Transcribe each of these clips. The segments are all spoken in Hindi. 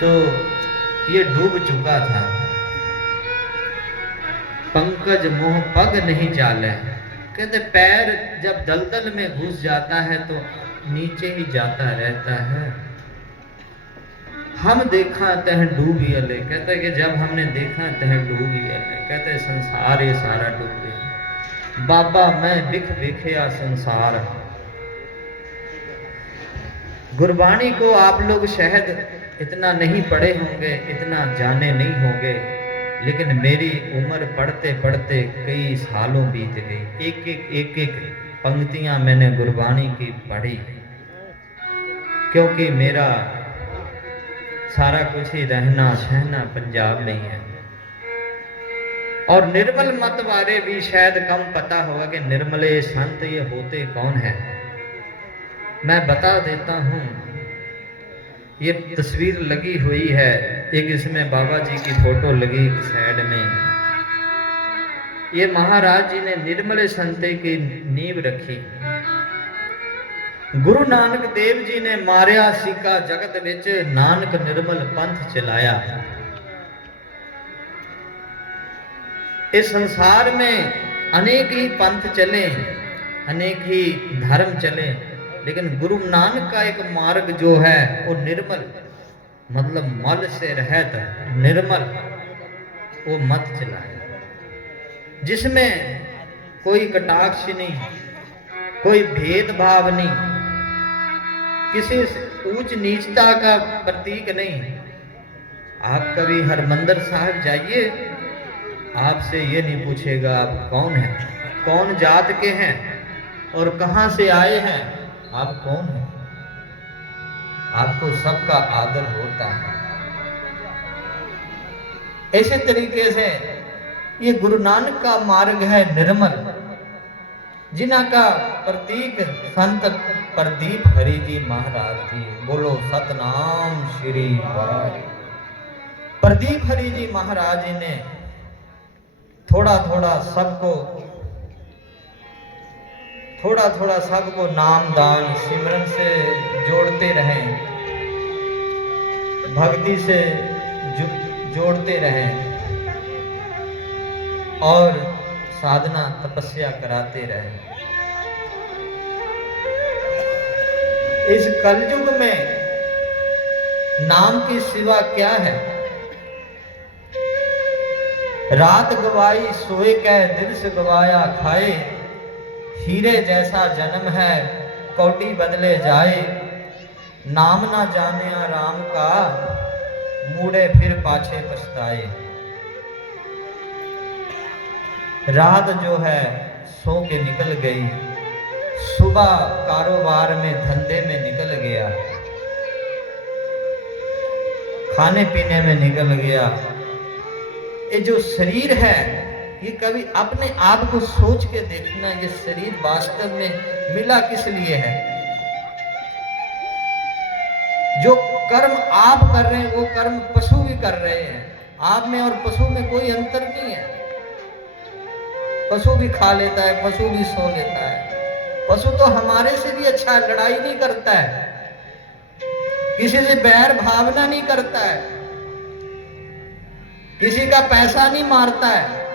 तो ये डूब चुका था। पंकज मोह पग नहीं चाले, कहते पैर जब दलदल में घुस जाता है तो नीचे ही जाता रहता है। हम देखा तह डूबी अले, कहते कि जब हमने देखा तह डूबी अले, कहते संसार ये सारा डूब गया। बाबा मैं बिख बिखया संसार। गुरबाणी को आप लोग शायद इतना नहीं पढ़े होंगे, इतना जाने नहीं होंगे, लेकिन मेरी उम्र पढ़ते पढ़ते कई सालों बीत गई। एक एक पंक्तियां मैंने गुरबाणी की पढ़ी, क्योंकि मेरा सारा कुछ ही रहना सहना पंजाब में ही है। और निर्मल मत बारे भी शायद कम पता होगा कि निर्मले संत ये होते कौन है। मैं बता देता हूं, ये तस्वीर लगी हुई है, एक इसमें बाबा जी की फोटो लगी साइड में। ये महाराज जी ने निर्मले संते की नींव रखी। गुरु नानक देव जी ने मारिया सिक्का जगत विच, नानक निर्मल पंथ चलाया। इस संसार में अनेक ही पंथ चले, अनेक ही धर्म चले, लेकिन गुरु नानक का एक मार्ग जो है वो निर्मल, मतलब मल से रहित निर्मल वो मत चलाए, जिसमें कोई कटाक्ष नहीं, कोई भेदभाव नहीं, किसी ऊंच नीचता का प्रतीक नहीं। आप कभी हरमंदिर साहिब जाइए, आपसे ये नहीं पूछेगा आप कौन हैं, कौन जात के हैं और कहां से आए हैं, आप कौन हैं। आपको सबका आदर होता है। ऐसे तरीके से ये गुरु नानक का मार्ग है निर्मल, जिन्हा का प्रतीक संत प्रदीप हरि जी महाराज जी। बोलो सतनाम श्री वाहे। प्रदीप हरि जी महाराज जी ने थोड़ा थोड़ा सबको नाम दान सिमरन से जोड़ते रहे, भक्ति से जोड़ते रहे और साधना तपस्या कराते रहे। इस कलयुग में नाम की सिवा क्या है। रात गवाई सोए कह दिवस गवाया खाए, हीरे जैसा जन्म है कौटी बदले जाए। नाम ना जाने राम का मूड़े फिर पाछे पछताए। रात जो है सो के निकल गई, सुबह कारोबार में धंधे में निकल गया, खाने पीने में निकल गया। ये जो शरीर है ये कभी अपने आप को सोच के देखना, ये शरीर वास्तव में मिला किस लिए है। जो कर्म आप कर रहे हैं वो कर्म पशु भी कर रहे हैं। आप में और पशु में कोई अंतर नहीं है। पशु भी खा लेता है, पशु भी सो लेता है। पशु तो हमारे से भी अच्छा है, लड़ाई नहीं करता है, किसी से बैर भावना नहीं करता है, किसी का पैसा नहीं मारता है।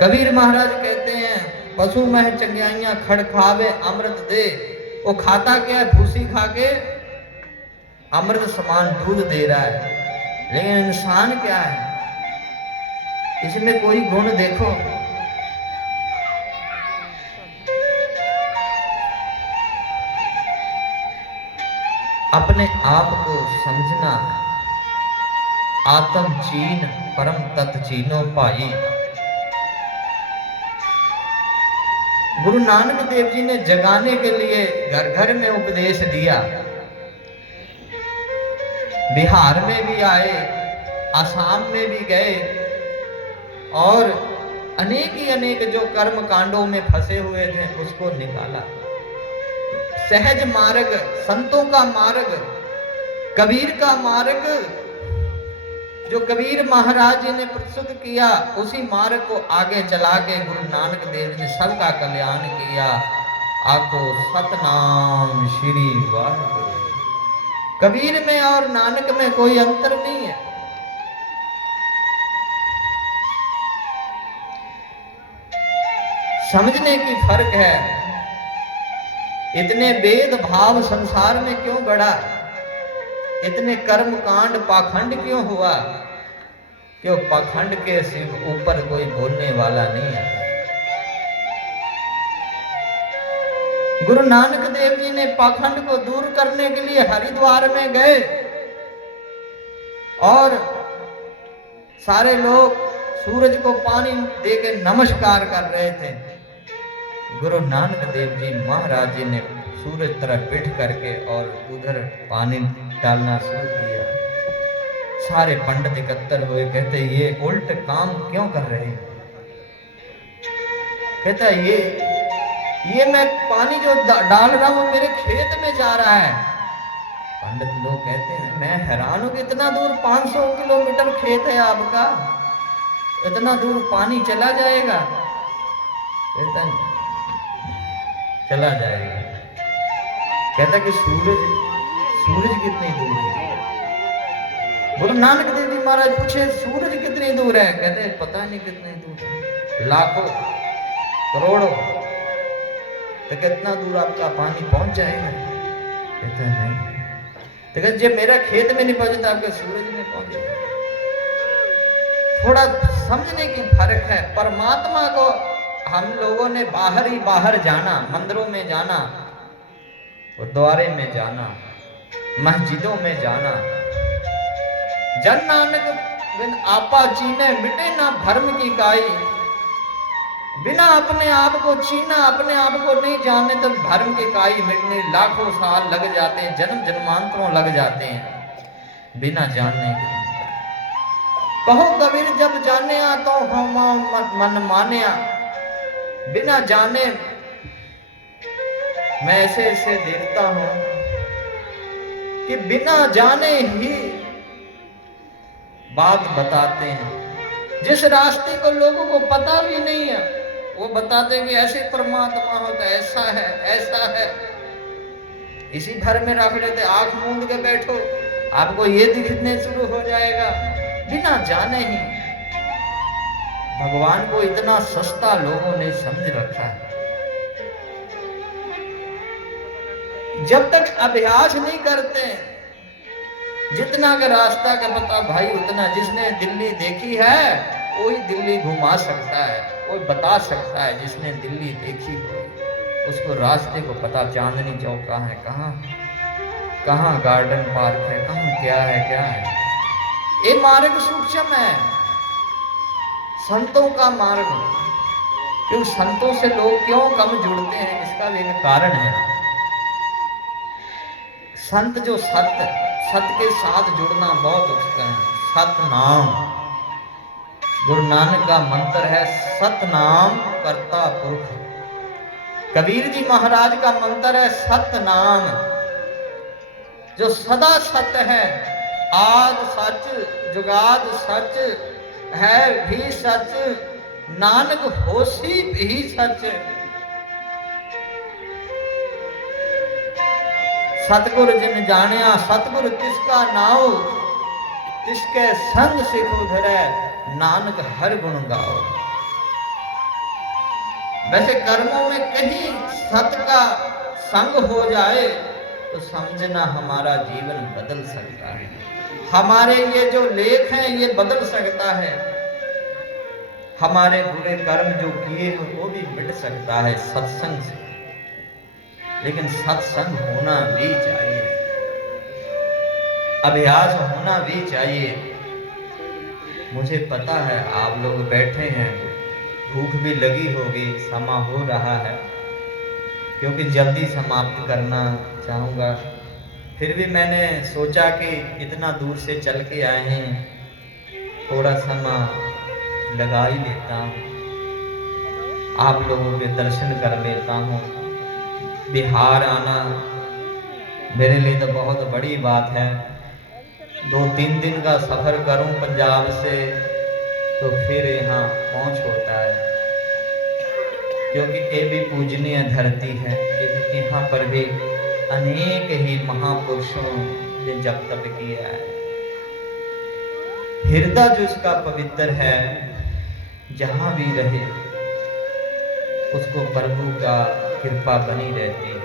कबीर महाराज कहते हैं पशु मह चंग्याइयां खड़ खावे अमृत दे। वो खाता क्या है, भूसी खा के अमृत समान दूध दे रहा है। लेकिन इंसान क्या है, इसमें कोई गुण देखो। अपने आप को समझना, आत्म चीन परम तत् चीनो भाई। गुरु नानक देव जी ने जगाने के लिए घर घर में उपदेश दिया। बिहार में भी आए, आसाम में भी गए और अनेक ही अनेक जो कर्म कांडों में फंसे हुए थे उसको निकाला। सहज मार्ग, संतों का मार्ग, कबीर का मार्ग जो कबीर महाराज जी ने प्रस्तुत किया, उसी मार्ग को आगे चला के गुरु नानक देव जी ने सबका कल्याण किया। आको सतनाम श्री वाहे। कबीर में और नानक में कोई अंतर नहीं है। समझने की फर्क है। इतने भेद भाव संसार में क्यों बढ़ा, इतने कर्म कांड पाखंड क्यों हुआ? क्यों पाखंड के ऊपर कोई बोलने वाला नहीं है। गुरु नानक देव जी ने पाखंड को दूर करने के लिए हरिद्वार में गए और सारे लोग सूरज को पानी देके नमस्कार कर रहे थे। गुरु नानक देव जी महाराज जी ने सूरज तरफ बैठ करके और उधर पानी डालना शुरू किया। सारे पंडित एकत्र हुए, कहते ये उल्ट काम क्यों कर रहे हैं? कहता ये मैं पानी जो डाल रहा हूं मेरे खेत में जा रहा है। पंडित लोग कहते हैं मैं हैरान हूं कि इतना दूर 500 किलोमीटर खेत है आपका, इतना दूर पानी चला जाएगा? कहता चला जाएगा। कहता कि सूरज कितनी दूर है? गुरु नानक देव जी महाराज पूछे सूरज कितनी दूर है? कहते पता नहीं कितनी दूर है, लाखों करोड़ों। तो कितना दूर आपका पानी पहुंच जाएगा? कहते नहीं। तो कहते जब मेरा खेत में नहीं पहुंचता आपके सूरज में पहुंच जाएगा। थोड़ा समझने की फर्क है। परमात्मा को हम लोगों ने बाहर ही बाहर जाना, मंदिरों में जाना, गुरुद्वारे में जाना, मस्जिदों में जाना। जन नानक बिन आपा चीने मिटे ना भरम की काई। बिना अपने आप को चीना, अपने आप को नहीं जाने तो भरम की काई मिटने लाखों साल लग जाते हैं, जन्म जन्मांतरों लग जाते हैं बिना जानने के। कहो कबीर जब जाने आ तो हम मन माने आ। बिना जाने मैं ऐसे ऐसे देखता हूं कि बिना जाने ही बात बताते हैं। जिस रास्ते को लोगों को पता भी नहीं है वो बताते हैं कि ऐसे परमात्मा होता है, ऐसा है, ऐसा है। इसी भर में रख लेते, आंख मूंद के बैठो आपको ये दिखने शुरू हो जाएगा। बिना जाने ही भगवान को इतना सस्ता लोगों ने समझ रखा है। जब तक अभ्यास नहीं करते, जितना का रास्ता का पता भाई उतना। जिसने दिल्ली देखी है कोई दिल्ली घुमा सकता है, कोई बता सकता है। जिसने दिल्ली देखी हो उसको रास्ते को पता, चांदनी चौक कहाँ है, कहाँ गार्डन पार्क है, कहाँ क्या है। ये मार्ग सूक्ष्म है, संतों का मार्ग। क्यों संतों से लोग क्यों कम जुड़ते हैं? इसका भी एक कारण है। संत जो सत के साथ जुड़ना बहुत उसका है। सत नाम, गुरु नानक का मंत्र है सत नाम करता पुरख। कबीर जी महाराज का मंत्र है सत नाम, जो सदा सत्य है। आद सच जुगाद सच है भी सच, नानक होसी भी सच। सतगुर जिन जानिया सतगुर तिसका नाओ, तिसके संग सिख उधरे नानक हर गुण गाओ। वैसे कर्मों में कहीं सत का संग हो जाए तो समझना हमारा जीवन बदल सकता है। हमारे ये जो लेख हैं ये बदल सकता है। हमारे बुरे कर्म जो किए हैं वो भी मिट सकता है सत्संग से। लेकिन सत्संग होना भी चाहिए, अभ्यास होना भी चाहिए। मुझे पता है आप लोग बैठे हैं, भूख भी लगी होगी, समा हो रहा है, क्योंकि जल्दी समाप्त करना चाहूँगा। फिर भी मैंने सोचा कि इतना दूर से चल के आए हैं, थोड़ा समय लगा ही लेता हूँ, आप लोगों के दर्शन कर लेता हूँ। बिहार आना मेरे लिए तो बहुत बड़ी बात है। 2-3 दिन का सफ़र करूं पंजाब से तो फिर यहाँ पहुँच होता है, क्योंकि ये भी पूजनीय धरती है। यहाँ पर भी अनेक ही महापुरुषों जो जप तप किया है, हृदय जो उसका पवित्र है, जहां भी रहे उसको प्रभु का कृपा बनी रहती है।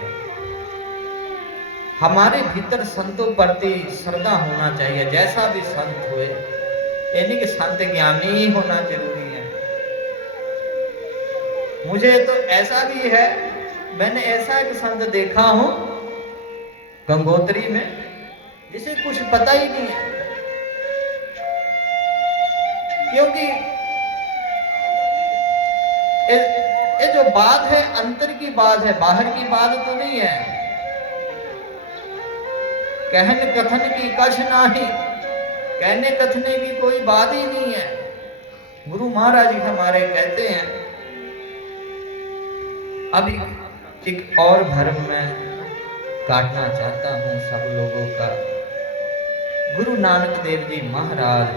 हमारे भीतर संतों प्रति श्रद्धा होना चाहिए, जैसा भी संत हुए, यानी कि संत ज्ञानी ही होना जरूरी है। मुझे तो ऐसा भी है, मैंने ऐसा एक संत देखा हूं गंगोत्री में, जिसे कुछ पता ही नहीं है, क्योंकि ये जो बात है अंतर की बात है, बाहर की बात तो नहीं है। कहन कथन की कछ नाही, कहने कथने की कोई बात ही नहीं है। गुरु महाराज जी हमारे कहते हैं, अब एक और भरम मैं काटना चाहता हूं सब लोगों का। गुरु नानक देव जी महाराज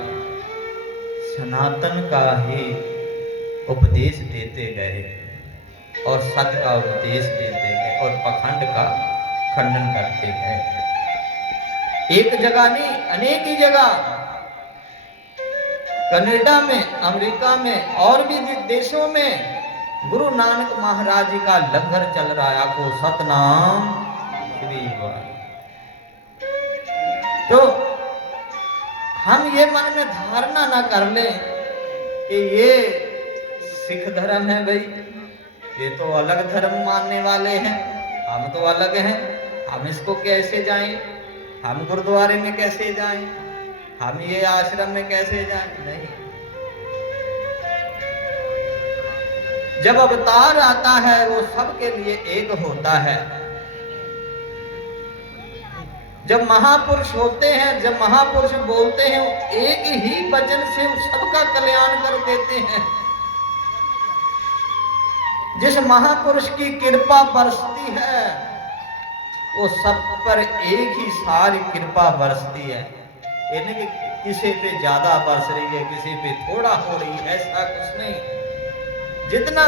सनातन का ही उपदेश देते गए और सत्य का उपदेश देते गए और पखंड का खंडन करते गए। एक जगह नहीं, अनेक ही जगह, कनाडा में, अमेरिका में और भी देशों में गुरु नानक महाराज जी का लंगर चल रहा है। आपको सतनाम श्री वाहिगुरू। तो हम ये मन में धारणा ना कर लें कि ये सिख धर्म है, भाई ये तो अलग धर्म मानने वाले हैं, हम तो अलग हैं, हम इसको कैसे जाएं, हम गुरुद्वारे में कैसे जाएं, हम ये आश्रम में कैसे जाएं। नहीं, जब अवतार आता है वो सबके लिए एक होता है। जब महापुरुष होते हैं, जब महापुरुष बोलते हैं, एक ही वचन से सबका कल्याण कर देते हैं। जिस महापुरुष की कृपा बरसती है वो सब पर एक ही सारी कृपा बरसती है, यानी कि किसी पे ज्यादा बरस रही है, किसी पे थोड़ा हो रही है, ऐसा कुछ नहीं। जितना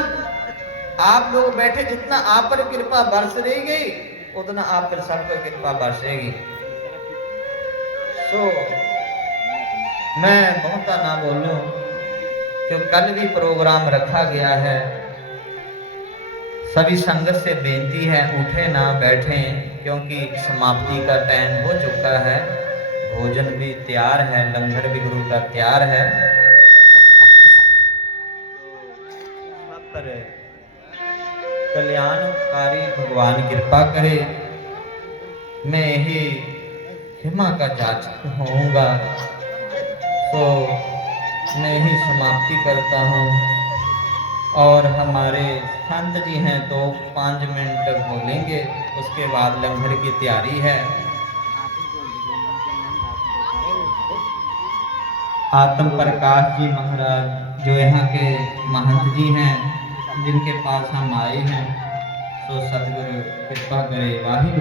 आप लोग बैठे, जितना आप पर कृपा बरस रहेगी उतना आप पर सब पर कृपा बरसेगी। तो मैं बहुता ना बोलूं, क्योंकि कल भी प्रोग्राम रखा गया है। सभी संगत से बेनती है, उठे ना बैठे, क्योंकि समाप्ति का टाइम हो चुका है। भोजन भी तैयार है, लंगर भी गुरु का तैयार है। सब पर कल्याणकारी भगवान कृपा करे। मैं यही क्षमा का जाचक होऊंगा, तो मैं ही समाप्ति करता हूँ। और हमारे संत जी हैं तो 5 मिनट बोलेंगे, उसके बाद लंगर की तैयारी है। आत्म प्रकाश जी महाराज जो यहाँ के महंत जी हैं, जिनके पास हम आए हैं, तो सतगुरु कृपा करे। वाहिगुरु।